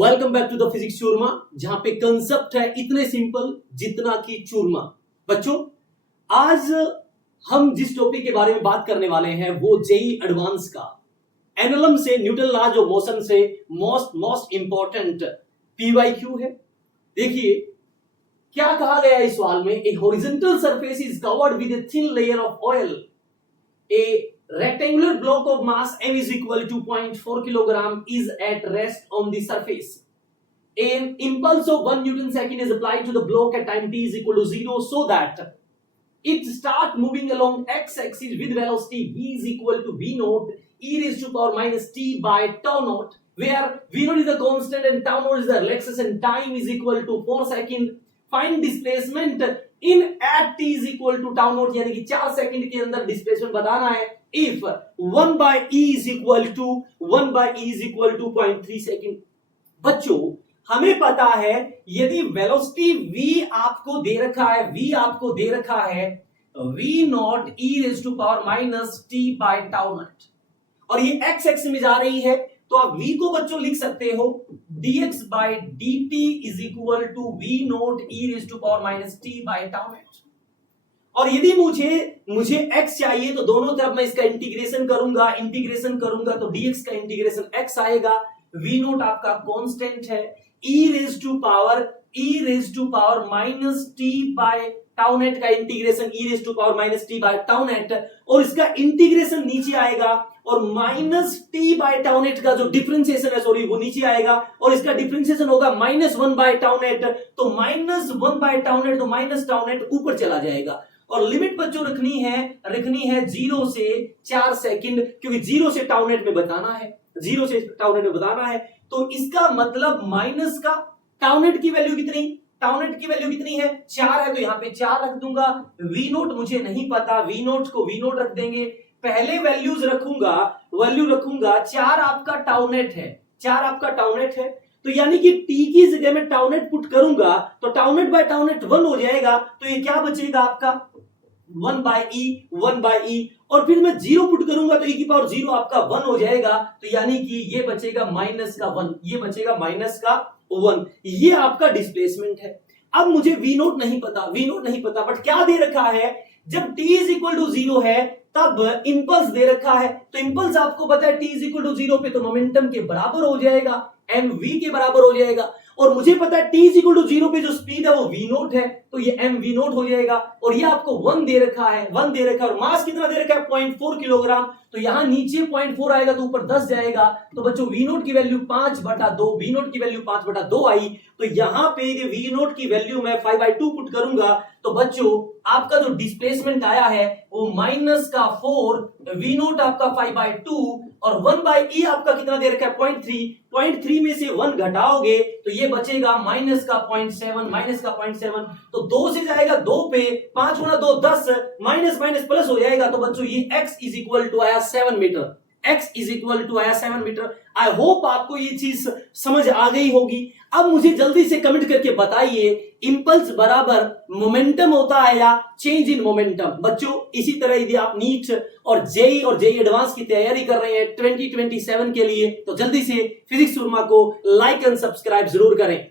Welcome back to the physics Churma, जहां पे concept है इतने सिंपल जितना कि चूरमा। बच्चों, आज हम जिस टॉपिक के बारे में बात करने वाले हैं वो जेई एडवांस का एनएलएम से न्यूटन लॉज ऑफ मोशन से मोस्ट इंपॉर्टेंट पीवाईक्यू है। देखिए क्या कहा गया है इस सवाल में, ए horizontal surface is covered with a thin layer of oil, A rectangular block of mass m is equal to 0.4 kilogram is at rest on the surface. An impulse of 1 Newton second is applied to the block at time t is equal to 0 so that it start moving along x-axis with velocity v is equal to v naught e raised to power minus t by tau naught, where v naught is the constant and tau naught is the relaxation time is equal to 4 second. Find displacement in at t is equal to tau naught, यानी कि 4 second के अंदर displacement बताना है। If 1 by e is equal to 0.3 second. बच्चों, हमें पता है यदि वेलोसिटी v आपको दे रखा है v naught e raise to power minus t by tau naught, और ये x एक्सिस में जा रही है, तो आप v को बच्चों लिख सकते हो dx by dt is equal to v naught e raise to power minus t by tau naught. और यदि मुझे x चाहिए तो दोनों तरफ मैं इसका इंटीग्रेशन करूंगा तो dx का इंटीग्रेशन x आएगा, v नोट आपका कांस्टेंट है, e raise to power minus t by tau naught का integration e raise to power minus t by tau naught, और इसका इंटीग्रेशन नीचे आएगा और minus t by tau naught का जो डिफरेंशिएशन है वो नीचे आएगा, और इसका डिफरेंशिएशन होगा -1 बाय टाउ नेट, तो -1 बाय टाउ नेट तो माइनस टाउ नेट ऊपर चला जाएगा। और लिमिट बच्चों रखनी है 0 से 4 सेकंड, क्योंकि 0 से टाउ नेट में बताना है, तो इसका मतलब माइनस का टाउ नेट की वैल्यू कितनी है 4 है, तो यहां पे 4 रख दूंगा। वी नोट मुझे नहीं पता, वी नोट रख देंगे, पहले वैल्यू रखूंगा 4 आपका टाउ नेट है, तो यानी कि t की जगह में टाउ नेट पुट करूंगा तो tau naught by tau naught 1 हो जाएगा, तो ये क्या बचेगा आपका 1 बाय e, और फिर मैं 0 पुट करूंगा तो e की पावर 0 आपका 1 हो जाएगा, तो यानी कि ये बचेगा माइनस का 1, ये आपका डिस्प्लेसमेंट है। अब मुझे v नोट नहीं पता, बट क्या दे रखा है, जब t इज इक्वल टू 0 है तब इंपल्स दे रखा है, तो इंपल्स आपको पता है t इज इक्वल टू 0 पे तो मोमेंटम के बराबर हो जाएगा, mv के बराबर हो जाएगा, और मुझे पता है t इज इक्वल टू 0 पे जो स्पीड है वो v नोट है, तो ये mv नोट हो जाएगा, और ये आपको 1 दे रखा है, और मास कितना दे रखा है 0.4 किलोग्राम, तो यहां नीचे 0.4 आएगा तो ऊपर 10 जाएगा, तो बच्चों v नोट की वैल्यू 5/2 आई, तो यहां पे ये v नोट की वैल्यू मैं 5/2 पुट करूंगा, तो बच्चों आपका जो डिस्प्लेसमेंट आया है वो -4, v नोट आपका 5/2, और 1 बाय e आपका कितना दे रखा है 0.3 में से 1 घटाओगे तो ये बचेगा -0.7, तो 2 से जाएगा 2 पे, 5 गुना 2 10, माइनस प्लस हो जाएगा, तो बच्चों ये x इज इक्वल टू आया 7 मीटर। आई होप आपको ये चीज समझ आ गई होगी। अब मुझे जल्दी से कमेंट करके बताइए, इंपल्स बराबर मोमेंटम होता है या चेंज इन मोमेंटम। बच्चों, इसी तरह यदि आप नीट और जेई एडवांस की तैयारी कर रहे हैं 2027 के लिए, तो जल्दी से फिजिक्स चूरमा को लाइक एंड सब्सक्राइब जरूर करें।